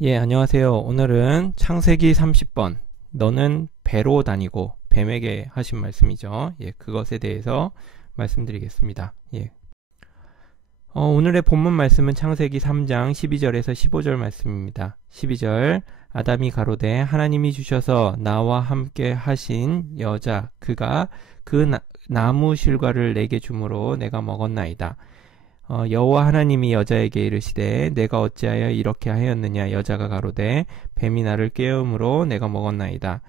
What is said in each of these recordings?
예, 안녕하세요. 오늘은 창세기 30번, 너는 배로 다니고, 뱀에게 하신 말씀이죠. 예, 그것에 대해서 말씀드리겠습니다. 예. 오늘의 본문 말씀은 창세기 3장 12절에서 15절 말씀입니다. 12절, 아담이 가로되 하나님이 주셔서 나와 함께 하신 여자, 그가 그 나무 실과를 내게 주므로 내가 먹었나이다. 여호와 하나님이 여자에게 이르시되 내가 어찌하여 이렇게 하였느냐. 여자가 가로되 뱀이 나를 깨우므로 내가 먹었나이다.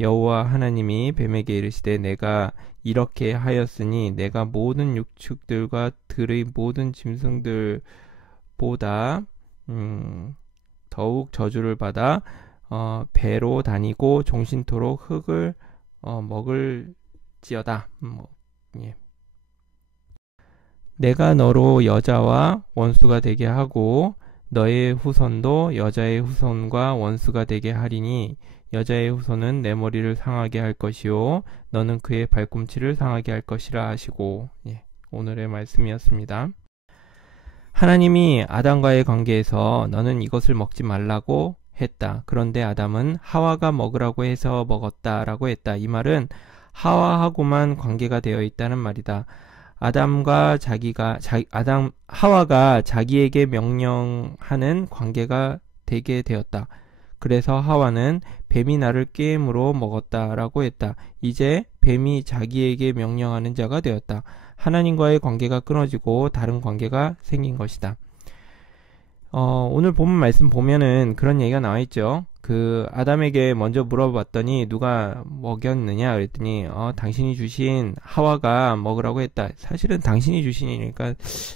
여호와 하나님이 뱀에게 이르시되 내가 이렇게 하였으니 내가 모든 육축들과 들의 모든 짐승들보다 더욱 저주를 받아 배로 다니고 종신토록 흙을 먹을지어다. 예. 내가 너로 여자와 원수가 되게 하고 너의 후손도 여자의 후손과 원수가 되게 하리니 여자의 후손은 내 머리를 상하게 할 것이요 너는 그의 발꿈치를 상하게 할 것이라 하시고. 예, 오늘의 말씀이었습니다. 하나님이 아담과의 관계에서 너는 이것을 먹지 말라고 했다. 그런데 아담은 하와가 먹으라고 해서 먹었다라고 했다. 이 말은 하와하고만 관계가 되어 있다는 말이다. 하와가 자기에게 명령하는 관계가 되게 되었다. 그래서 하와는 뱀이 나를 깨므로 먹었다라고 했다. 이제 뱀이 자기에게 명령하는 자가 되었다. 하나님과의 관계가 끊어지고 다른 관계가 생긴 것이다. 오늘 본문 말씀 보면은 그런 얘기가 나와 있죠. 그 아담에게 먼저 물어봤더니 누가 먹였느냐 그랬더니 당신이 주신 하와가 먹으라고 했다. 사실은 당신이 주신이니까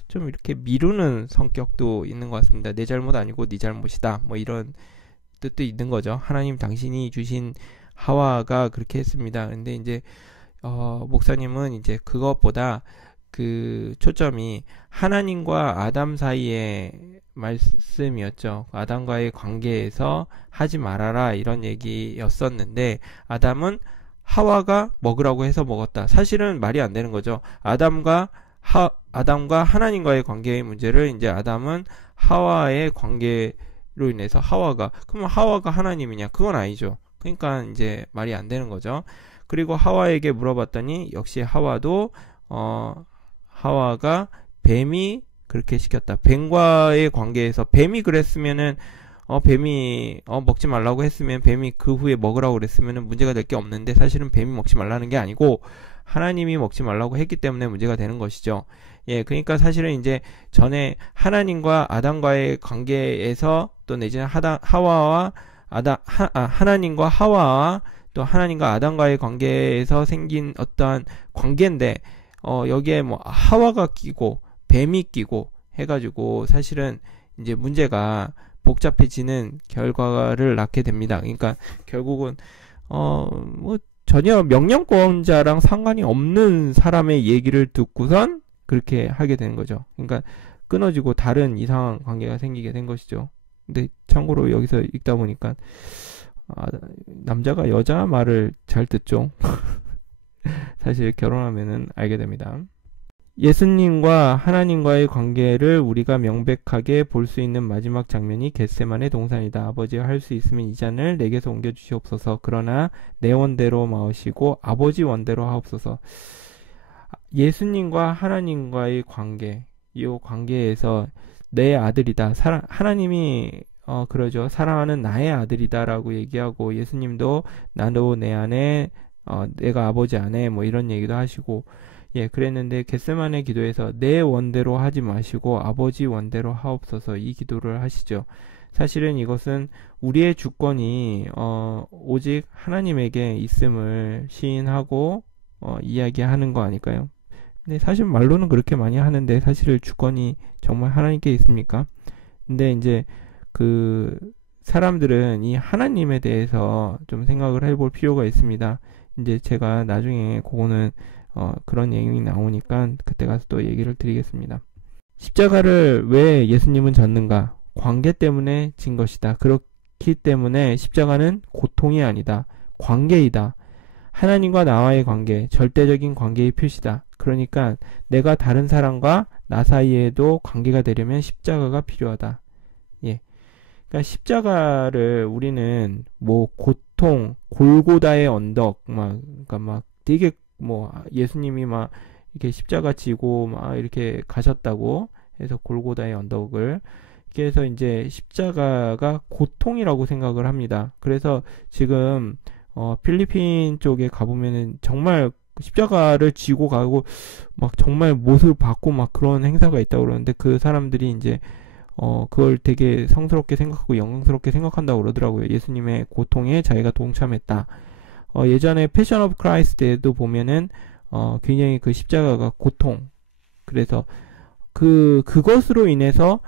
좀 이렇게 미루는 성격도 있는 것 같습니다. 내 잘못 아니고 네 잘못이다. 뭐 이런 뜻도 있는 거죠. 하나님 당신이 주신 하와가 그렇게 했습니다. 근데 이제 목사님은 이제 그것보다 그 초점이 하나님과 아담 사이의 말씀이었죠. 아담과의 관계에서 하지 말아라 이런 얘기였었는데 아담은 하와가 먹으라고 해서 먹었다. 사실은 말이 안 되는 거죠. 아담과 하나님과의 관계의 문제를 이제 아담은 하와의 관계로 인해서 그러면 하와가 하나님이냐? 그건 아니죠. 그러니까 이제 말이 안 되는 거죠. 그리고 하와에게 물어봤더니 역시 하와가 뱀이 그렇게 시켰다. 뱀과의 관계에서 뱀이 그랬으면은 뱀이 먹지 말라고 했으면 뱀이 그 후에 먹으라고 그랬으면은 문제가 될 게 없는데 사실은 뱀이 먹지 말라는 게 아니고 하나님이 먹지 말라고 했기 때문에 문제가 되는 것이죠. 예, 그러니까 사실은 이제 전에 하나님과 아담과의 관계에서 또 내지는 하나님과 하와와 또 하나님과 아담과의 관계에서 생긴 어떠한 관계인데 여기에 뭐 하와가 끼고 뱀이 끼고 해가지고 사실은 이제 문제가 복잡해지는 결과를 낳게 됩니다. 그러니까 결국은 뭐 전혀 명령권자랑 상관이 없는 사람의 얘기를 듣고선 그렇게 하게 되는 거죠. 그러니까 끊어지고 다른 이상한 관계가 생기게 된 것이죠. 근데 참고로 여기서 읽다 보니까 남자가 여자 말을 잘 듣죠. 사실 결혼하면은 알게 됩니다. 예수님과 하나님과의 관계를 우리가 명백하게 볼 수 있는 마지막 장면이 겟세마네 동산이다. 아버지가 할 수 있으면 이 잔을 내게서 옮겨 주시옵소서. 그러나 내 원대로 마으시고 아버지 원대로 하옵소서. 예수님과 하나님과의 관계, 이 관계에서 내 아들이다. 하나님이 그러죠. 사랑하는 나의 아들이다라고 얘기하고 예수님도 나도 내 안에 내가 아버지 안에 뭐 이런 얘기도 하시고 예, 그랬는데 겟세마네 기도에서 내 원대로 하지 마시고 아버지 원대로 하옵소서 이 기도를 하시죠. 사실은 이것은 우리의 주권이 오직 하나님에게 있음을 시인하고 이야기하는 거 아닐까요? 근데 사실 말로는 그렇게 많이 하는데 사실 주권이 정말 하나님께 있습니까? 근데 이제 그 사람들은 이 하나님에 대해서 좀 생각을 해볼 필요가 있습니다. 이제 제가 나중에 그거는 그런 얘기 나오니까 그때 가서 또 얘기를 드리겠습니다. 십자가를 왜 예수님은 졌는가? 관계 때문에 진 것이다. 그렇기 때문에 십자가는 고통이 아니다. 관계이다. 하나님과 나와의 관계, 절대적인 관계의 표시다. 그러니까 내가 다른 사람과 나 사이에도 관계가 되려면 십자가가 필요하다. 예. 그러니까 십자가를 우리는 뭐 고통, 골고다의 언덕, 그러니까 막 되게 뭐 예수님이 막 이렇게 십자가 지고 막 이렇게 가셨다고 해서 골고다의 언덕을 그래서 이제 십자가가 고통이라고 생각을 합니다. 그래서 지금 필리핀 쪽에 가보면은 정말 십자가를 지고 가고 막 정말 못을 받고 막 그런 행사가 있다고 그러는데 그 사람들이 이제 그걸 되게 성스럽게 생각하고 영광스럽게 생각한다고 그러더라고요. 예수님의 고통에 자기가 동참했다. 예전에 패션 오브 크라이스트에도 보면은 굉장히 그 십자가가 고통. 그래서 그것으로 인해서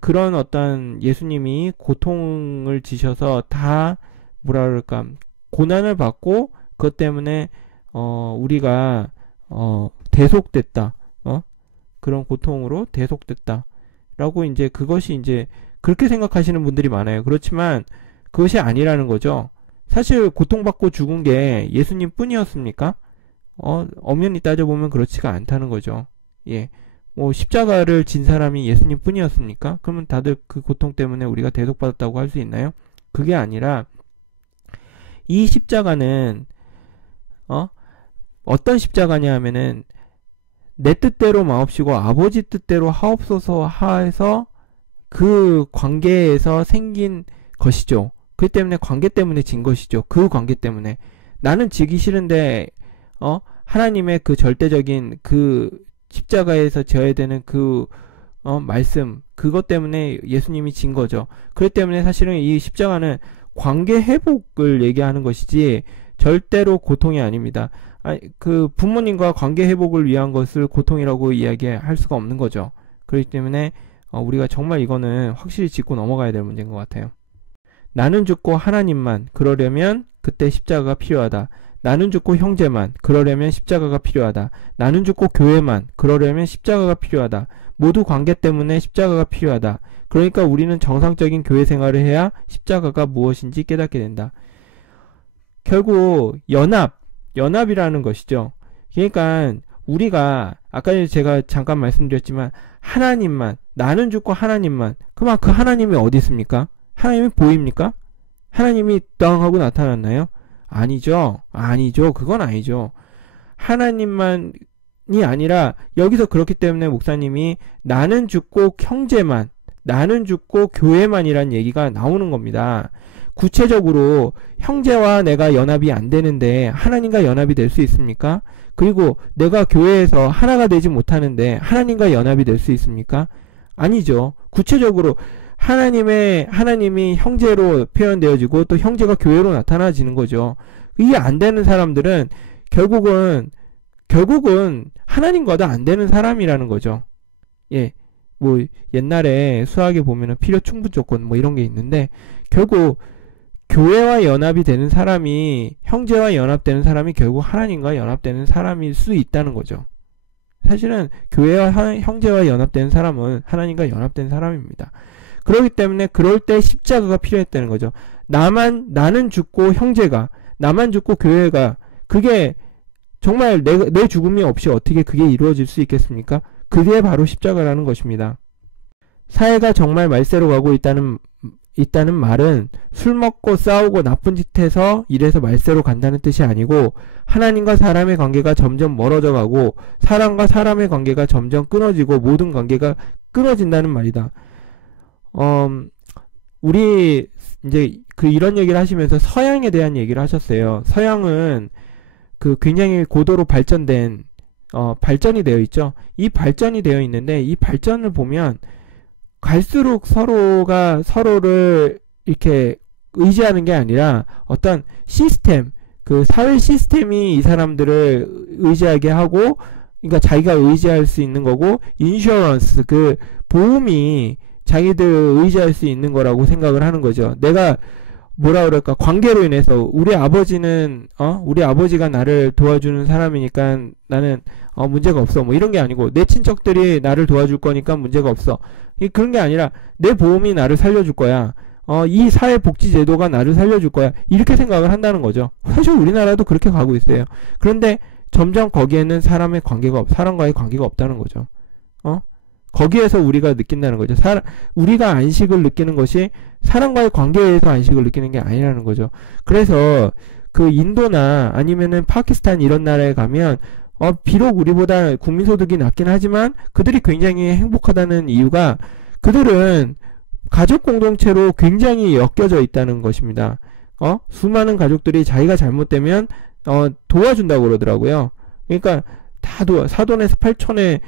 그런 어떤 예수님이 고통을 지셔서 다 뭐라 그럴까 고난을 받고 그것 때문에 우리가 대속됐다. 그런 고통으로 대속됐다. 라고 이제 그것이 이제 그렇게 생각하시는 분들이 많아요. 그렇지만 그것이 아니라는 거죠. 사실 고통받고 죽은 게 예수님 뿐이었습니까? 엄연히 따져보면 그렇지가 않다는 거죠. 예. 뭐 십자가를 진 사람이 예수님 뿐이었습니까? 그러면 다들 그 고통 때문에 우리가 대속받았다고 할 수 있나요? 그게 아니라 이 십자가는 어떤 십자가냐 하면은 내 뜻대로 마옵시고 아버지 뜻대로 하옵소서 하에서 그 관계에서 생긴 것이죠. 그 때문에 관계 때문에 진 것이죠. 그 관계 때문에 나는 지기 싫은데 하나님의 그 절대적인 그 십자가에서 져야 되는 그 말씀 그것 때문에 예수님이 진 거죠. 그렇기 때문에 사실은 이 십자가는 관계 회복을 얘기하는 것이지 절대로 고통이 아닙니다. 그 부모님과 관계 회복을 위한 것을 고통이라고 이야기할 수가 없는 거죠. 그렇기 때문에 우리가 정말 이거는 확실히 짚고 넘어가야 될 문제인 것 같아요. 나는 죽고 하나님만 그러려면 그때 십자가가 필요하다. 나는 죽고 형제만 그러려면 십자가가 필요하다. 나는 죽고 교회만 그러려면 십자가가 필요하다. 모두 관계 때문에 십자가가 필요하다. 그러니까 우리는 정상적인 교회 생활을 해야 십자가가 무엇인지 깨닫게 된다. 결국 연합이라는 것이죠. 그러니까 우리가 아까 제가 잠깐 말씀드렸지만 하나님만 나는 죽고 하나님만 그럼 그 하나님이 어디 있습니까? 하나님이 보입니까? 하나님이 땅 하고 나타났나요? 아니죠. 그건 아니죠. 하나님만이 아니라 여기서 그렇기 때문에 목사님이 나는 죽고 형제만 나는 죽고 교회만이란 얘기가 나오는 겁니다. 구체적으로 형제와 내가 연합이 안 되는데 하나님과 연합이 될 수 있습니까? 그리고 내가 교회에서 하나가 되지 못하는데 하나님과 연합이 될 수 있습니까? 아니죠. 구체적으로 하나님이 형제로 표현되어지고 또 형제가 교회로 나타나지는 거죠. 이게 안 되는 사람들은 결국은 하나님과도 안 되는 사람이라는 거죠. 예. 뭐 옛날에 수학에 보면은 필요 충분 조건 뭐 이런 게 있는데 결국 교회와 연합이 되는 사람이 형제와 연합되는 사람이 결국 하나님과 연합되는 사람일 수 있다는 거죠. 사실은 교회와 형제와 연합되는 사람은 하나님과 연합된 사람입니다. 그렇기 때문에 그럴 때 십자가가 필요했다는 거죠. 나는 죽고 형제가 나만 죽고 교회가 그게 정말 내 죽음이 없이 어떻게 그게 이루어질 수 있겠습니까? 그게 바로 십자가라는 것입니다. 사회가 정말 말세로 가고 있다는 말은 술 먹고 싸우고 나쁜 짓 해서 이래서 말세로 간다는 뜻이 아니고 하나님과 사람의 관계가 점점 멀어져 가고 사람과 사람의 관계가 점점 끊어지고 모든 관계가 끊어진다는 말이다. 우리 이제 이런 얘기를 하시면서 서양에 대한 얘기를 하셨어요. 서양은 굉장히 고도로 발전된 발전이 되어 있죠. 이 발전이 되어 있는데 이 발전을 보면 갈수록 서로가 서로를 이렇게 의지하는 게 아니라 어떤 시스템, 사회 시스템이 이 사람들을 의지하게 하고, 그러니까 자기가 의지할 수 있는 거고, 인슈어런스, 보험이 자기들 의지할 수 있는 거라고 생각을 하는 거죠. 내가 뭐라 그럴까, 관계로 인해서 우리 아버지가 나를 도와주는 사람이니까 나는 문제가 없어 뭐 이런 게 아니고 내 친척들이 나를 도와줄 거니까 문제가 없어 그런 게 아니라 내 보험이 나를 살려줄 거야 이 사회복지제도가 나를 살려줄 거야 이렇게 생각을 한다는 거죠. 사실 우리나라도 그렇게 가고 있어요. 그런데 점점 거기에는 사람과의 관계가 없다는 거죠. 거기에서 우리가 느낀다는 거죠. 우리가 안식을 느끼는 것이 사람과의 관계에서 안식을 느끼는 게 아니라는 거죠. 그래서 그 인도나 아니면은 파키스탄 이런 나라에 가면 비록 우리보다 국민소득이 낮긴 하지만 그들이 굉장히 행복하다는 이유가 그들은 가족 공동체로 굉장히 엮여져 있다는 것입니다. 수많은 가족들이 자기가 잘못되면 도와준다고 그러더라고요. 그러니까 다 사돈에서 팔촌에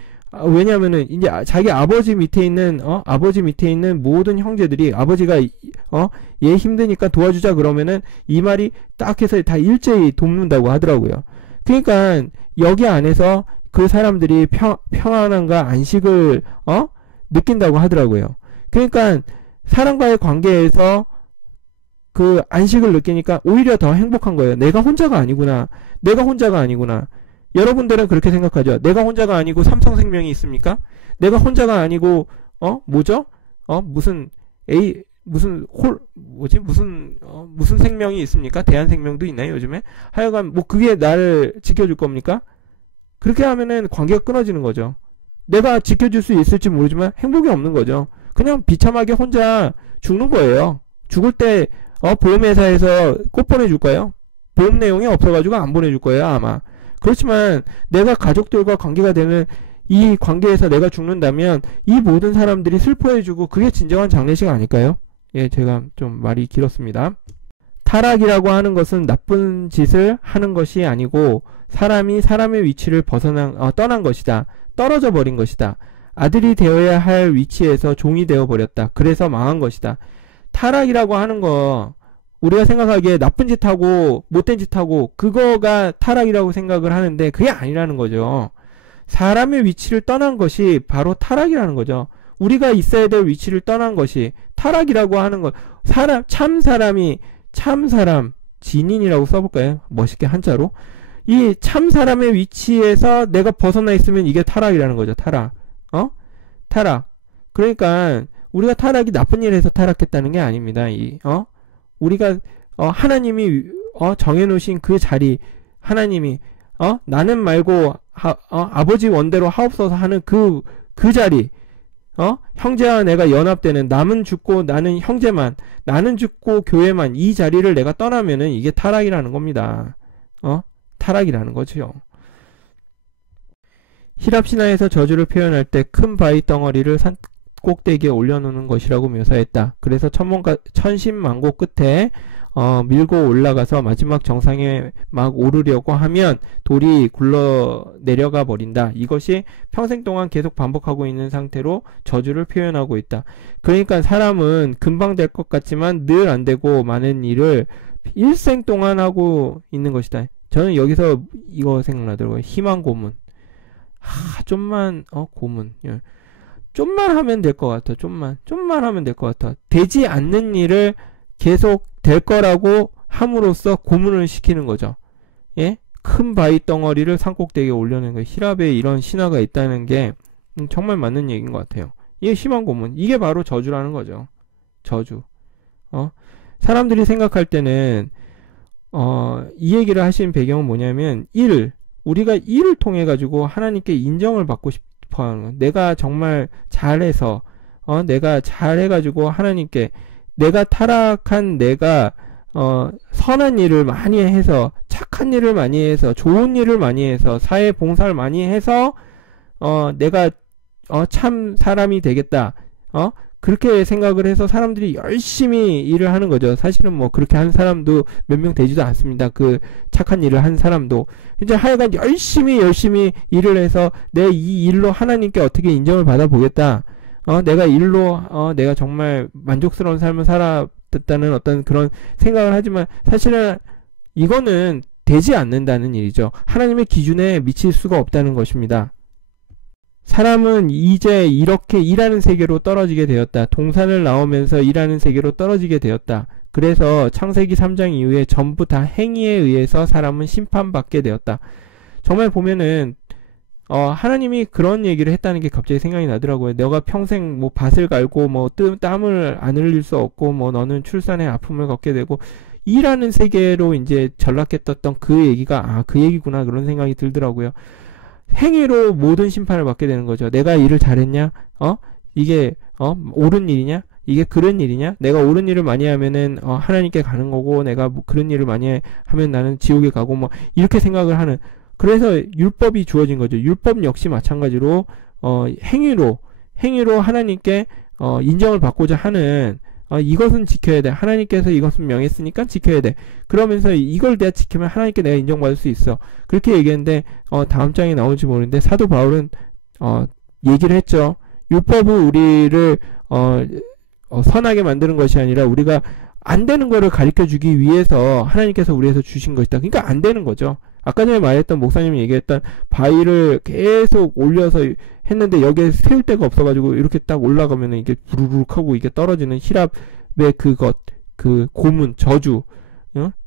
왜냐면은 이제 자기 아버지 밑에 있는 모든 형제들이 아버지가 얘 힘드니까 도와주자 그러면은 이 말이 딱 해서 다 일제히 돕는다고 하더라고요. 그러니까 여기 안에서 그 사람들이 평안함과 안식을 느낀다고 하더라고요. 그러니까 사람과의 관계에서 그 안식을 느끼니까 오히려 더 행복한 거예요. 내가 혼자가 아니구나. 여러분들은 그렇게 생각하죠. 내가 혼자가 아니고 삼성생명이 있습니까? 내가 혼자가 아니고 무슨 생명이 있습니까? 대한생명도 있나요, 요즘에? 하여간 뭐 그게 나를 지켜줄 겁니까? 그렇게 하면은 관계가 끊어지는 거죠. 내가 지켜줄 수 있을지 모르지만 행복이 없는 거죠. 그냥 비참하게 혼자 죽는 거예요. 죽을 때 보험회사에서 꽃 보내줄 거예요. 보험 내용이 없어가지고 안 보내줄 거예요, 아마. 그렇지만 내가 가족들과 관계가 되면 이 관계에서 내가 죽는다면 이 모든 사람들이 슬퍼해주고 그게 진정한 장례식 아닐까요? 예, 제가 좀 말이 길었습니다. 타락이라고 하는 것은 나쁜 짓을 하는 것이 아니고 사람이 사람의 위치를 떠난 것이다. 떨어져 버린 것이다. 아들이 되어야 할 위치에서 종이 되어 버렸다. 그래서 망한 것이다. 타락이라고 하는 거 우리가 생각하기에 나쁜 짓하고 못된 짓하고 그거가 타락이라고 생각을 하는데 그게 아니라는 거죠. 사람의 위치를 떠난 것이 바로 타락이라는 거죠. 우리가 있어야 될 위치를 떠난 것이 타락이라고 하는 것. 참 사람 진인이라고 써볼까요? 멋있게 한자로. 이 참 사람의 위치에서 내가 벗어나 있으면 이게 타락이라는 거죠. 타락. 그러니까 우리가 타락이 나쁜 일을 해서 타락했다는 게 아닙니다. 우리가 하나님이 정해놓으신 그 자리, 하나님이 나는 말고 아버지 원대로 하옵소서 하는 그 자리, 형제와 내가 연합되는 남은 죽고 나는 형제만, 나는 죽고 교회만 이 자리를 내가 떠나면은 이게 타락이라는 겁니다. 타락이라는 거죠. 히랍 신화에서 저주를 표현할 때 큰 바위 덩어리를 산 꼭대기에 올려놓는 것이라고 묘사했다. 그래서 천신만고 끝에 밀고 올라가서 마지막 정상에 막 오르려고 하면 돌이 굴러 내려가 버린다. 이것이 평생 동안 계속 반복하고 있는 상태로 저주를 표현하고 있다. 그러니까 사람은 금방 될 것 같지만 늘 안 되고 많은 일을 일생 동안 하고 있는 것이다. 저는 여기서 이거 생각나더라고요. 희망 고문. 좀만 고문. 좀만 하면 될 것 같아. 좀만 하면 될 것 같아. 되지 않는 일을 계속 될 거라고 함으로써 고문을 시키는 거죠. 예? 큰 바위 덩어리를 산꼭대기에 올려놓는 거예요. 히랍에 이런 신화가 있다는 게 정말 맞는 얘기인 것 같아요. 이게 희망 고문. 이게 바로 저주라는 거죠. 저주. 사람들이 생각할 때는 이 얘기를 하신 배경은 뭐냐면 우리가 일을 통해 가지고 하나님께 인정을 받고 싶어하는 거. 내가 정말 잘해서 내가 잘해가지고 하나님께 내가 타락한 내가 선한 일을 많이 해서 착한 일을 많이 해서 좋은 일을 많이 해서 사회 봉사를 많이 해서 내가 참 사람이 되겠다. 그렇게 생각을 해서 사람들이 열심히 일을 하는 거죠. 사실은 뭐 그렇게 한 사람도 몇 명 되지도 않습니다. 그 착한 일을 한 사람도. 이제 하여간 열심히 일을 해서 내 이 일로 하나님께 어떻게 인정을 받아보겠다. 내가 내가 정말 만족스러운 삶을 살았다는 어떤 그런 생각을 하지만 사실은 이거는 되지 않는다는 일이죠. 하나님의 기준에 미칠 수가 없다는 것입니다. 사람은 이제 이렇게 일하는 세계로 떨어지게 되었다. 동산을 나오면서 일하는 세계로 떨어지게 되었다. 그래서 창세기 3장 이후에 전부 다 행위에 의해서 사람은 심판받게 되었다. 정말 보면은 하나님이 그런 얘기를 했다는 게 갑자기 생각이 나더라고요. 너가 평생 뭐 밭을 갈고 뭐 땀을 안 흘릴 수 없고 뭐 너는 출산의 아픔을 겪게 되고 일하는 세계로 이제 전락했던 그 얘기가 그 얘기구나 그런 생각이 들더라고요. 행위로 모든 심판을 받게 되는 거죠. 내가 일을 잘했냐? 이게 옳은 일이냐? 이게 그런 일이냐? 내가 옳은 일을 많이 하면은 하나님께 가는 거고, 내가 뭐 그런 일을 많이 하면 나는 지옥에 가고, 뭐 이렇게 생각을 하는. 그래서 율법이 주어진 거죠. 율법 역시 마찬가지로 행위로 하나님께 인정을 받고자 하는, 이것은 지켜야 돼. 하나님께서 이것은 명했으니까 지켜야 돼. 그러면서 이걸 내가 지키면 하나님께 내가 인정받을 수 있어. 그렇게 얘기했는데 다음 장에 나올지 모르는데 사도 바울은 얘기를 했죠. 율법은 우리를 선하게 만드는 것이 아니라 우리가 안 되는 거를 가르쳐 주기 위해서 하나님께서 우리에서 주신 것이다. 그러니까 안 되는 거죠. 아까 전에 말했던 목사님이 얘기했던 바위를 계속 올려서 했는데 여기에 세울 데가 없어가지고 이렇게 딱 올라가면은 이게 부르륵 하고 이게 떨어지는 히랍의 그 고문, 저주,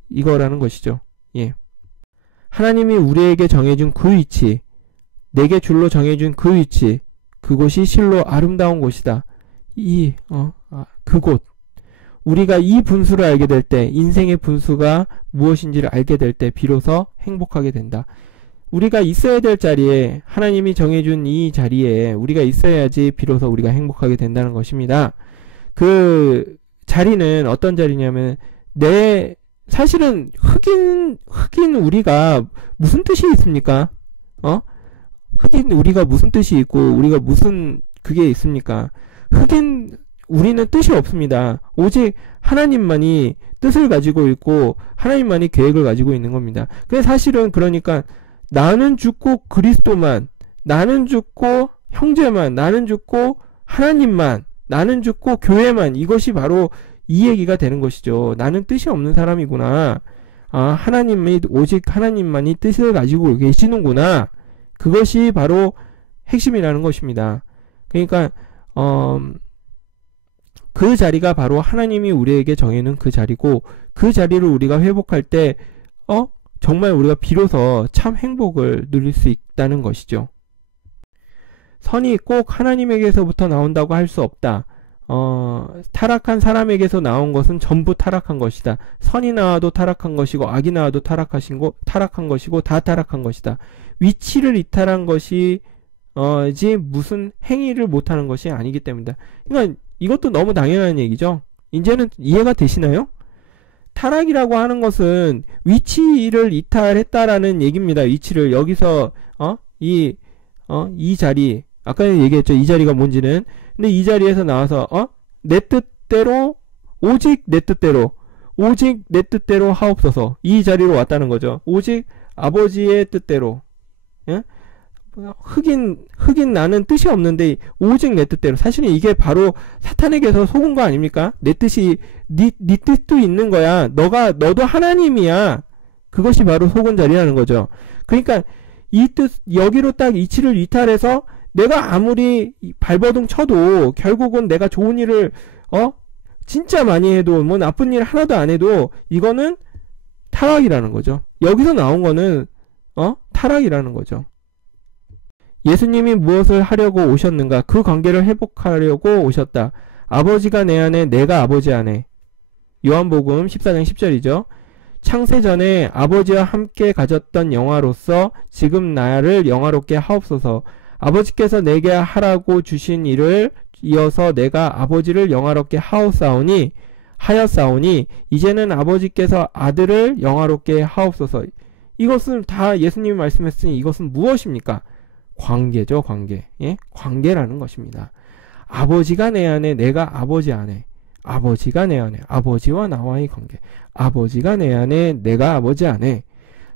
이거라는 것이죠. 예. 하나님이 우리에게 정해준 그 위치, 내게 줄로 정해준 그 위치, 그곳이 실로 아름다운 곳이다. 그곳. 우리가 이 분수를 알게 될 때, 인생의 분수가 무엇인지를 알게 될 때 비로소 행복하게 된다. 우리가 있어야 될 자리에, 하나님이 정해준 이 자리에 우리가 있어야지 비로소 우리가 행복하게 된다는 것입니다. 그 자리는 어떤 자리냐면, 사실은 흑인 우리가 무슨 뜻이 있습니까? 흑인 우리가 무슨 뜻이 있고, 우리가 무슨 그게 있습니까? 우리는 뜻이 없습니다. 오직 하나님만이 뜻을 가지고 있고 하나님만이 계획을 가지고 있는 겁니다. 근데 사실은 그러니까 나는 죽고 그리스도만, 나는 죽고 형제만, 나는 죽고 하나님만, 나는 죽고 교회만, 이것이 바로 이 얘기가 되는 것이죠. 나는 뜻이 없는 사람이구나. 오직 하나님만이 뜻을 가지고 계시는구나. 그것이 바로 핵심이라는 것입니다. 그러니까 그 자리가 바로 하나님이 우리에게 정해놓은 그 자리고, 그 자리를 우리가 회복할 때 정말 우리가 비로소 참 행복을 누릴 수 있다는 것이죠. 선이 꼭 하나님에게서부터 나온다고 할 수 없다. 타락한 사람에게서 나온 것은 전부 타락한 것이다. 선이 나와도 타락한 것이고 악이 나와도 타락한 것이고 다 타락한 것이다. 위치를 이탈한 것이 무슨 행위를 못하는 것이 아니기 때문이다. 그러니까 이것도 너무 당연한 얘기죠. 이제는 이해가 되시나요? 타락이라고 하는 것은 위치를 이탈했다라는 얘기입니다. 위치를 여기서 이 자리, 아까 얘기했죠. 이 자리가 뭔지는. 근데 이 자리에서 나와서 내 뜻대로, 오직 내 뜻대로 하옵소서, 이 자리로 왔다는 거죠. 오직 아버지의 뜻대로. 예? 흑인 나는 뜻이 없는데 오직 내 뜻대로. 사실은 이게 바로 사탄에게서 속은 거 아닙니까? 내 뜻이 네 뜻도 있는 거야. 너도 하나님이야. 그것이 바로 속은 자리라는 거죠. 그러니까 이 뜻, 여기로 딱 이치를 이탈해서 내가 아무리 발버둥 쳐도 결국은 내가 좋은 일을 진짜 많이 해도 뭐 나쁜 일 하나도 안 해도 이거는 타락이라는 거죠. 여기서 나온 거는 타락이라는 거죠. 예수님이 무엇을 하려고 오셨는가? 그 관계를 회복하려고 오셨다. 아버지가 내 안에, 내가 아버지 안에. 요한복음 14장 10절이죠. 창세전에 아버지와 함께 가졌던 영화로서 지금 나를 영화롭게 하옵소서. 아버지께서 내게 하라고 주신 일을 이어서 내가 아버지를 영화롭게 하였사오니 이제는 아버지께서 아들을 영화롭게 하옵소서. 이것은 다 예수님이 말씀했으니 이것은 무엇입니까? 관계죠, 관계. 예? 관계라는 것입니다. 아버지가 내 안에, 내가 아버지 안에. 아버지가 내 안에, 아버지와 나와의 관계. 아버지가 내 안에, 내가 아버지 안에.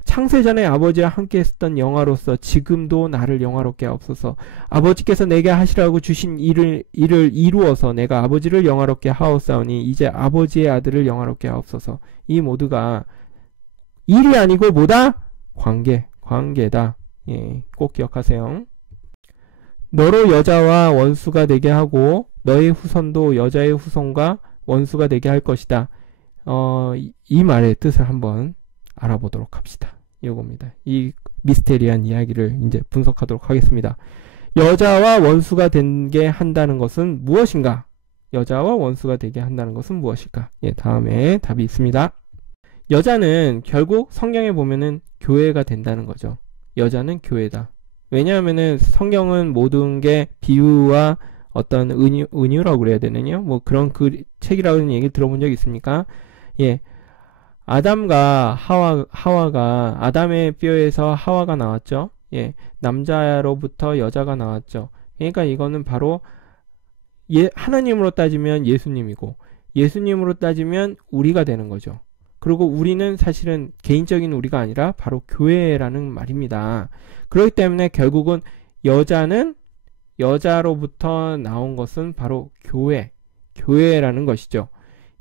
창세전에 아버지와 함께 했었던 영화로서 지금도 나를 영화롭게 하옵소서. 아버지께서 내게 하시라고 주신 일을 이루어서 내가 아버지를 영화롭게 하옵사오니 이제 아버지의 아들을 영화롭게 하옵소서. 이 모두가 일이 아니고 뭐다? 관계다. 예, 꼭 기억하세요. 너로 여자와 원수가 되게 하고 너의 후손도 여자의 후손과 원수가 되게 할 것이다. 이 말의 뜻을 한번 알아보도록 합시다. 이겁니다. 이 미스테리한 이야기를 이제 분석하도록 하겠습니다. 여자와 원수가 되게 한다는 것은 무엇인가? 여자와 원수가 되게 한다는 것은 무엇일까? 예, 다음에 답이 있습니다. 여자는 결국 성경에 보면은 교회가 된다는 거죠. 여자는 교회다. 왜냐하면은 성경은 모든 게 비유와 어떤 은유라고 그래야 되느냐? 뭐 그런 그 책이라는 얘기 들어본 적 있습니까? 예. 아담과 하와가 아담의 뼈에서 하와가 나왔죠. 예. 남자로부터 여자가 나왔죠. 그러니까 이거는 바로 하나님으로 따지면 예수님이고 예수님으로 따지면 우리가 되는 거죠. 그리고 우리는 사실은 개인적인 우리가 아니라 바로 교회라는 말입니다. 그렇기 때문에 결국은 여자로부터 나온 것은 바로 교회라는 것이죠.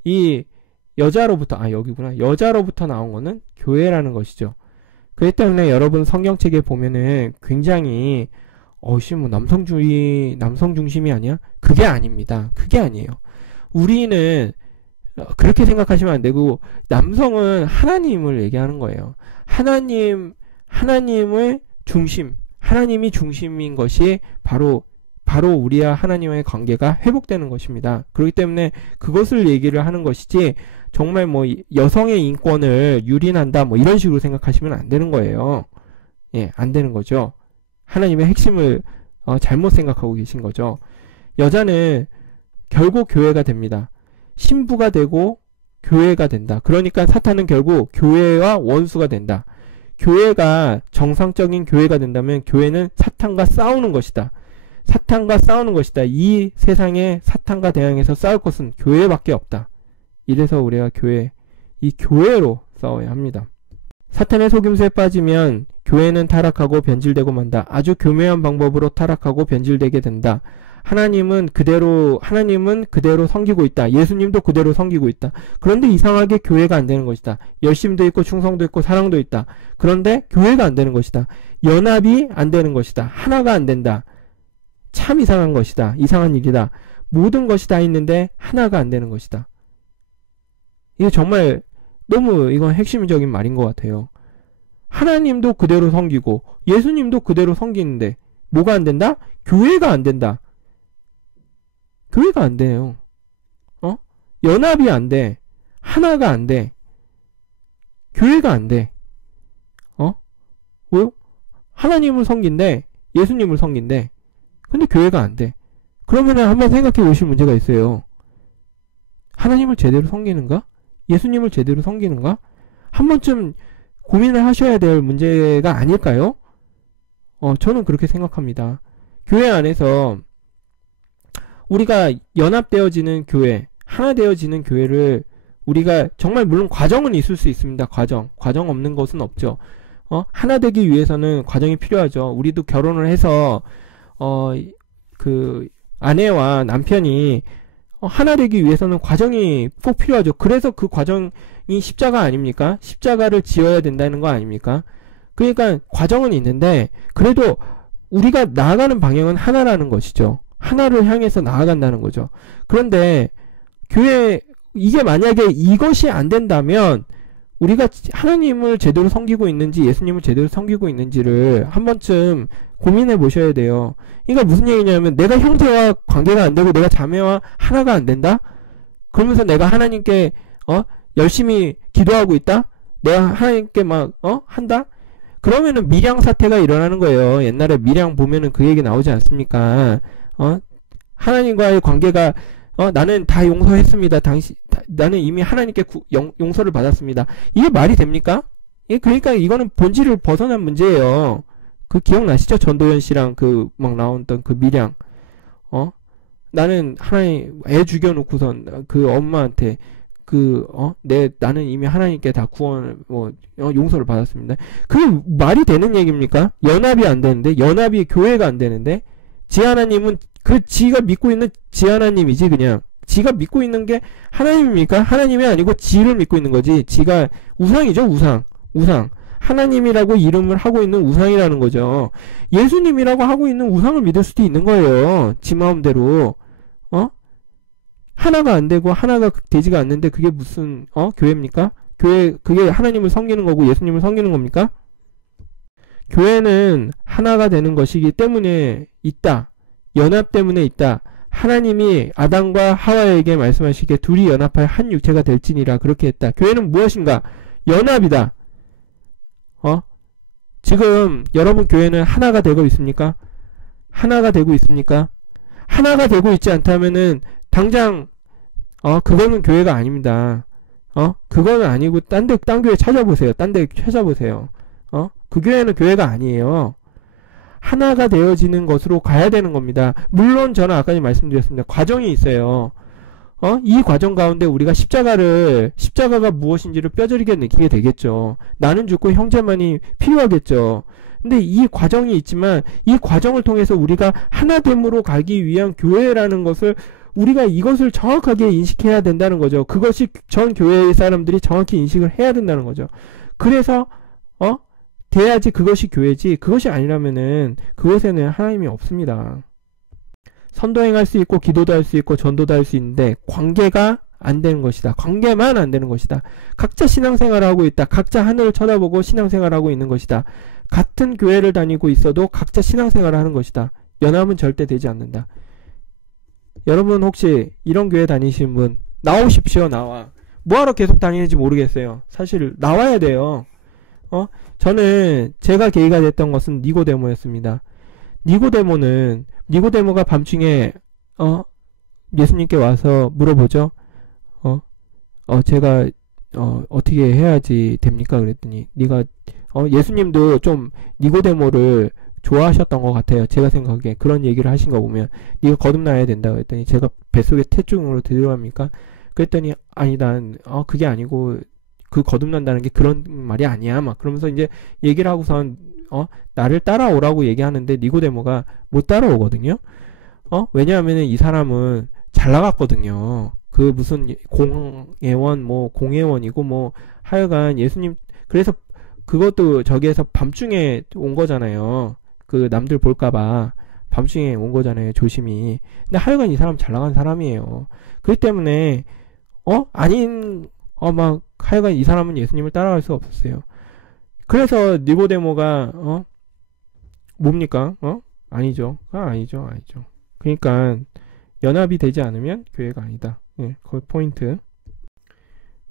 이 여자로부터 나온 것은 교회라는 것이죠. 그렇기 때문에 여러분 성경책에 보면은 굉장히 뭐 남성 중심이 아니야? 그게 아닙니다. 그게 아니에요. 우리는 그렇게 생각하시면 안 되고 남성은 하나님을 얘기하는 거예요. 하나님의 중심, 하나님이 중심인 것이 바로 우리와 하나님의 관계가 회복되는 것입니다. 그렇기 때문에 그것을 얘기를 하는 것이지 정말 뭐 여성의 인권을 유린한다 뭐 이런 식으로 생각하시면 안 되는 거예요. 예, 안 되는 거죠. 하나님의 핵심을 잘못 생각하고 계신 거죠. 여자는 결국 교회가 됩니다. 신부가 되고 교회가 된다. 그러니까 사탄은 결국 교회와 원수가 된다. 교회가 정상적인 교회가 된다면 교회는 사탄과 싸우는 것이다. 이 세상에 사탄과 대항해서 싸울 것은 교회밖에 없다. 이래서 우리가 이 교회로 싸워야 합니다. 사탄의 속임수에 빠지면 교회는 타락하고 변질되고 만다. 아주 교묘한 방법으로 타락하고 변질되게 된다. 하나님은 그대로 섬기고 있다. 예수님도 그대로 섬기고 있다. 그런데 이상하게 교회가 안 되는 것이다. 열심도 있고 충성도 있고 사랑도 있다. 그런데 교회가 안 되는 것이다. 연합이 안 되는 것이다. 하나가 안 된다. 참 이상한 것이다. 이상한 일이다. 모든 것이 다 있는데 하나가 안 되는 것이다. 이게 정말 너무 이건 핵심적인 말인 것 같아요. 하나님도 그대로 섬기고 예수님도 그대로 섬기는데 뭐가 안 된다? 교회가 안 된다. 교회가 안 돼요. 연합이 안 돼. 하나가 안 돼. 교회가 안 돼. 왜요? 하나님을 섬긴데 예수님을 섬긴데 근데 교회가 안 돼. 그러면은 한번 생각해 보실 문제가 있어요. 하나님을 제대로 섬기는가? 예수님을 제대로 섬기는가? 한 번쯤 고민을 하셔야 될 문제가 아닐까요? 저는 그렇게 생각합니다. 교회 안에서 우리가 연합되어지는 교회, 하나 되어지는 교회를 우리가 정말 물론 과정은 있을 수 있습니다. 과정 없는 것은 없죠. 하나 되기 위해서는 과정이 필요하죠. 우리도 결혼을 해서 그 아내와 남편이 하나 되기 위해서는 과정이 꼭 필요하죠. 그래서 그 과정이 십자가 아닙니까? 십자가를 지어야 된다는 거 아닙니까? 그러니까 과정은 있는데 그래도 우리가 나아가는 방향은 하나라는 것이죠. 하나를 향해서 나아간다는 거죠. 그런데 이게 만약에 이것이 안 된다면 우리가 하나님을 제대로 섬기고 있는지 예수님을 제대로 섬기고 있는지를 한 번쯤 고민해 보셔야 돼요. 그러니까 무슨 얘기냐면 내가 형제와 관계가 안 되고 내가 자매와 하나가 안 된다? 그러면서 내가 하나님께 열심히 기도하고 있다? 내가 하나님께 막 한다? 그러면은 미량 사태가 일어나는 거예요. 옛날에 미량 보면은 그 얘기 나오지 않습니까? 하나님과의 관계가 나는 다 용서했습니다. 나는 이미 하나님께 용서를 받았습니다. 이게 말이 됩니까? 그러니까 이거는 본질을 벗어난 문제예요. 그 기억나시죠? 전도연 씨랑 막 나왔던 그 미량. 나는 하나님 애 죽여놓고선 그 엄마한테 나는 이미 하나님께 다 용서를 받았습니다. 그게 말이 되는 얘기입니까? 연합이 안 되는데, 연합이 교회가 안 되는데, 지하나님은 지가 믿고 있는 지하나님이지, 그냥. 지가 믿고 있는 게 하나님입니까? 하나님이 아니고 지를 믿고 있는 거지. 지가 우상이죠, 우상. 하나님이라고 이름을 하고 있는 우상이라는 거죠. 예수님이라고 하고 있는 우상을 믿을 수도 있는 거예요. 지 마음대로. 하나가 안 되고 하나가 되지가 않는데 그게 무슨 교회입니까? 그게 하나님을 섬기는 거고 예수님을 섬기는 겁니까? 교회는 하나가 되는 것이기 때문에 있다. 연합 때문에 있다. 하나님이 아담과 하와에게 말씀하시기에 둘이 연합하여 한 육체가 될지니라 그렇게 했다. 교회는 무엇인가? 연합이다. 지금 여러분 교회는 하나가 되고 있습니까? 하나가 되고 있습니까? 하나가 되고 있지 않다면은 당장 그거는 교회가 아닙니다. 그거는 아니고 딴 교회 찾아보세요. 딴 데 찾아보세요. 그 교회는 교회가 아니에요. 하나가 되어지는 것으로 가야 되는 겁니다. 물론 저는 아까 말씀드렸습니다. 과정이 있어요. 이 과정 가운데 우리가 십자가가 무엇인지를 뼈저리게 느끼게 되겠죠. 나는 죽고 형제만이 필요하겠죠. 근데 이 과정이 있지만 이 과정을 통해서 우리가 하나됨으로 가기 위한 교회라는 것을 우리가 이것을 정확하게 인식해야 된다는 거죠. 그것이 전 교회의 사람들이 정확히 인식을 해야 된다는 거죠. 그래서 돼야지 그것이 교회지, 그것이 아니라면은 그것에는 하나님이 없습니다. 선도 행할 수 있고 기도도 할 수 있고 전도도 할 수 있는데 관계가 안 되는 것이다. 관계만 안 되는 것이다. 각자 신앙생활을 하고 있다. 각자 하늘을 쳐다보고 신앙생활을 하고 있는 것이다. 같은 교회를 다니고 있어도 각자 신앙생활을 하는 것이다. 연합은 절대 되지 않는다. 여러분 혹시 이런 교회 다니시는 분 나오십시오. 나와. 뭐하러 계속 다니는지 모르겠어요. 사실 나와야 돼요. 저는 제가 계기가 됐던 것은 니고데모였습니다. 니고데모가 밤중에 예수님께 와서 물어보죠. 제가 어떻게 해야지 됩니까? 그랬더니 네가 예수님도 좀 니고데모를 좋아하셨던 것 같아요. 제가 생각하기에 그런 얘기를 하신 거 보면 네가 거듭나야 된다 그랬더니 제가 뱃속에 태중으로 들어갑니까? 그랬더니 아니 난 그게 아니고 그 거듭난다는 게 그런 말이 아니야 막 그러면서 이제 얘기를 하고선 나를 따라오라고 얘기하는데 니고데모가 못 따라오거든요. 왜냐하면은 이 사람은 잘 나갔거든요. 그 무슨 공회원이고 하여간 예수님 그래서 그것도 저기에서 밤중에 온 거잖아요. 그 남들 볼까봐 밤중에 온 거잖아요. 조심히. 근데 하여간 이 사람 잘 나간 사람이에요. 그렇기 때문에 막 하여간 이 사람은 예수님을 따라갈 수 없었어요. 그래서 니고데모가 뭡니까? 아니죠. 아니죠. 그러니까 연합이 되지 않으면 교회가 아니다. 예, 그 포인트.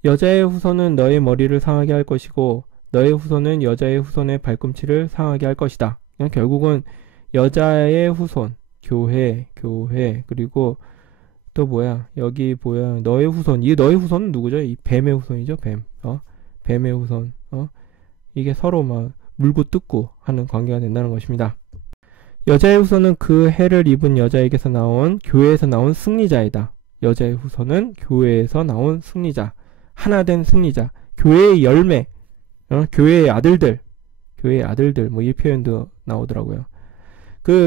여자의 후손은 너의 머리를 상하게 할 것이고 너의 후손은 여자의 후손의 발꿈치를 상하게 할 것이다. 그냥 결국은 여자의 후손, 교회 그리고 또 여기 너의 후손. 이 너의 후손은 누구죠? 이 뱀의 후손이죠. 뱀의 후손. 이게 서로 막 물고 뜯고 하는 관계가 된다는 것입니다. 여자의 후손은 그 해를 입은 여자에게서 나온 교회에서 나온 승리자이다. 여자의 후손은 교회에서 나온 승리자, 하나된 승리자, 교회의 열매, 교회의 아들들 이 표현도 나오더라고요.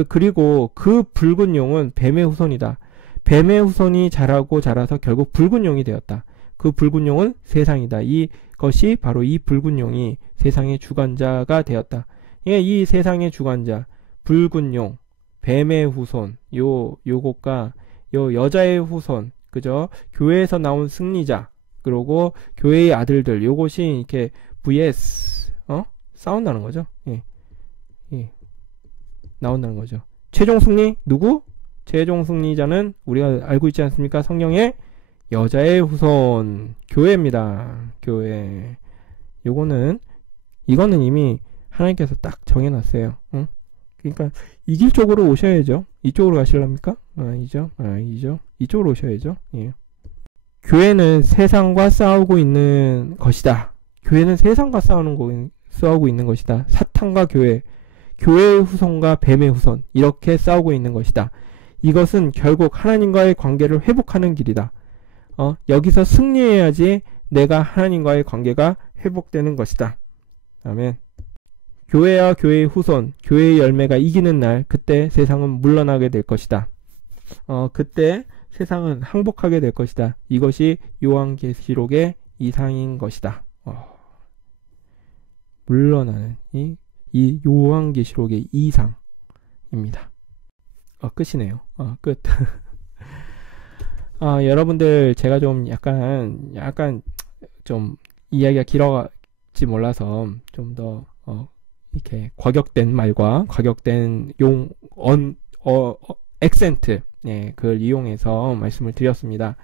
그리고 그 붉은 용은 뱀의 후손이다. 뱀의 후손이 자라서 결국 붉은 용이 되었다. 그 붉은 용은 세상이다. 이것이 바로 이 붉은 용이 세상의 주관자가 되었다. 이 세상의 주관자, 붉은 용, 뱀의 후손, 요것과 여자의 후손, 그죠? 교회에서 나온 승리자, 그리고 교회의 아들들, 요것이 이렇게 vs, 싸운다는 거죠. 예. 나온다는 거죠. 최종 승리, 누구? 최종 승리자는 우리가 알고 있지 않습니까? 성경의 여자의 후손, 교회입니다. 교회. 이거는 이미 하나님께서 딱 정해놨어요. 응? 그러니까 이길 쪽으로 오셔야죠. 이쪽으로 가실랍니까? 아니죠. 이쪽으로 오셔야죠. 예. 교회는 세상과 싸우고 있는 것이다. 교회는 세상과 싸우고 있는 것이다. 사탄과 교회의 후손과 뱀의 후손, 이렇게 싸우고 있는 것이다. 이것은 결국 하나님과의 관계를 회복하는 길이다. 여기서 승리해야지 내가 하나님과의 관계가 회복되는 것이다. 아멘. 교회와 교회의 후손, 교회의 열매가 이기는 날, 그때 세상은 물러나게 될 것이다. 그때 세상은 항복하게 될 것이다. 이것이 요한계시록의 이상인 것이다. 물러나는 이 요한계시록의 이상입니다. 끝이네요. 끝. 여러분들 제가 좀 약간 좀 이야기가 길어질지 몰라서 좀 더 이렇게 과격된 말과 과격된 액센트, 그걸 이용해서 말씀을 드렸습니다.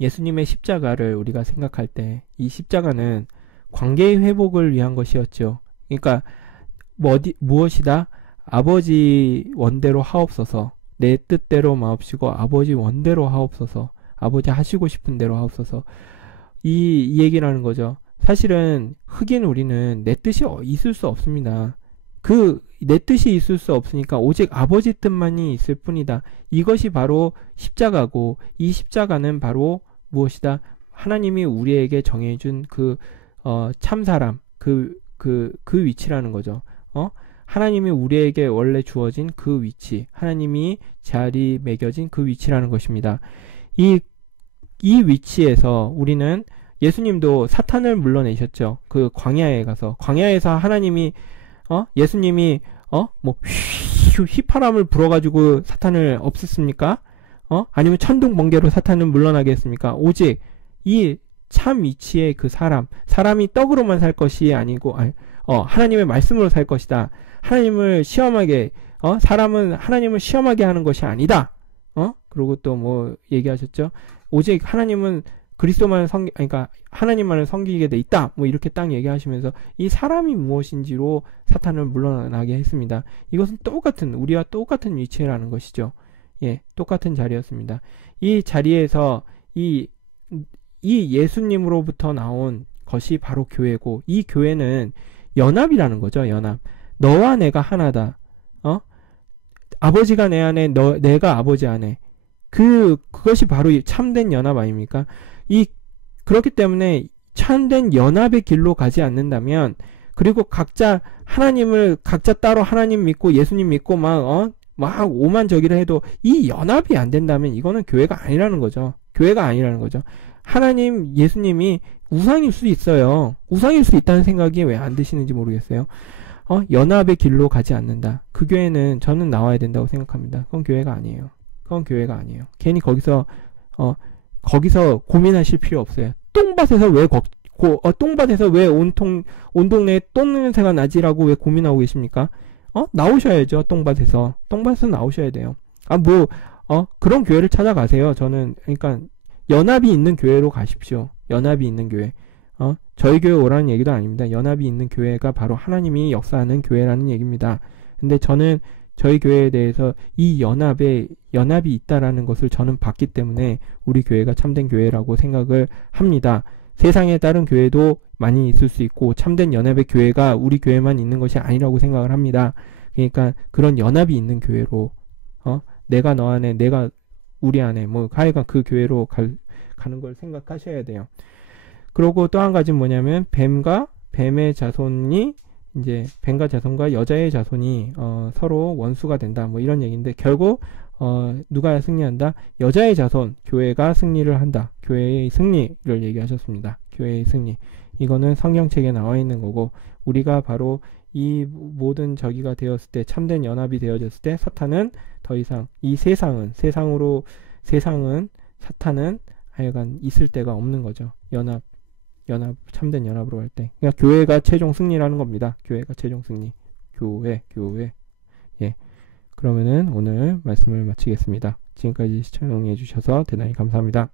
예수님의 십자가를 우리가 생각할 때 이 십자가는 관계의 회복을 위한 것이었죠. 그러니까 무엇이다? 아버지 원대로 하옵소서. 내 뜻대로 마옵시고 아버지 원대로 하옵소서. 아버지 하시고 싶은 대로 하옵소서. 이 얘기라는 거죠. 사실은 흑인 우리는 내 뜻이 있을 수 없습니다. 내 뜻이 있을 수 없으니까 오직 아버지 뜻만이 있을 뿐이다. 이것이 바로 십자가고, 이 십자가는 바로 무엇이다? 하나님이 우리에게 정해준 참사람, 그 위치라는 거죠. 하나님이 우리에게 원래 주어진 그 위치, 하나님이 자리매겨진 그 위치라는 것입니다. 이 위치에서 우리는 예수님도 사탄을 물러내셨죠. 그 광야에서 하나님이 예수님이 휘파람을 불어가지고 사탄을 없앴습니까? 아니면 천둥 번개로 사탄을 물러나게 했습니까? 오직 이 참 위치의 그 사람이 떡으로만 살 것이 아니고, 하나님의 말씀으로 살 것이다. 하나님을 시험하게, 사람은 하나님을 시험하게 하는 것이 아니다. 그리고 또 뭐 얘기하셨죠? 오직 하나님은 그러니까 하나님만을 섬기게 돼 있다. 뭐 이렇게 딱 얘기하시면서 이 사람이 무엇인지로 사탄을 물러나게 했습니다. 이것은 우리와 똑같은 위치라는 것이죠. 예, 똑같은 자리였습니다. 이 자리에서 이 예수님으로부터 나온 것이 바로 교회고, 이 교회는 연합이라는 거죠. 연합. 너와 내가 하나다. 아버지가 내 안에, 내가 아버지 안에. 그것이 바로 참된 연합 아닙니까? 그렇기 때문에 참된 연합의 길로 가지 않는다면, 그리고 각자 따로 하나님 믿고 예수님 믿고 막 오만저기를 해도 이 연합이 안 된다면 이거는 교회가 아니라는 거죠. 교회가 아니라는 거죠. 하나님, 예수님이 우상일 수 있어요. 우상일 수 있다는 생각이 왜 안 드시는지 모르겠어요. 연합의 길로 가지 않는다. 그 교회는 저는 나와야 된다고 생각합니다. 그건 교회가 아니에요. 괜히 거기서 고민하실 필요 없어요. 똥밭에서 왜 온 동네에 똥 냄새가 나지라고 왜 고민하고 계십니까? 나오셔야죠. 똥밭에서 나오셔야 돼요. 그런 교회를 찾아가세요. 그러니까 연합이 있는 교회로 가십시오. 연합이 있는 교회. 저희 교회 오라는 얘기도 아닙니다. 연합이 있는 교회가 바로 하나님이 역사하는 교회라는 얘기입니다. 근데 저는 저희 교회에 대해서 이 연합이 있다라는 것을 저는 봤기 때문에 우리 교회가 참된 교회라고 생각을 합니다. 세상에 다른 교회도 많이 있을 수 있고 참된 연합의 교회가 우리 교회만 있는 것이 아니라고 생각을 합니다. 그러니까 그런 연합이 있는 교회로 내가 너 안에, 내가 우리 안에, 하여간 그 교회로 가는 걸 생각하셔야 돼요. 그리고 또 한 가지는 뭐냐면 뱀의 자손과 여자의 자손이 서로 원수가 된다. 뭐 이런 얘기인데, 결국 누가 승리한다? 여자의 자손, 교회가 승리를 한다. 교회의 승리를 얘기하셨습니다. 교회의 승리. 이거는 성경책에 나와 있는 거고, 우리가 바로 이 모든 저기가 되었을 때, 참된 연합이 되어졌을 때, 사탄은 더 이상 이 세상은 사탄은 하여간 있을 데가 없는 거죠. 참된 연합으로 갈 때. 그러니까 교회가 최종 승리라는 겁니다. 교회가 최종 승리. 교회. 예. 그러면은 오늘 말씀을 마치겠습니다. 지금까지 시청해 주셔서 대단히 감사합니다.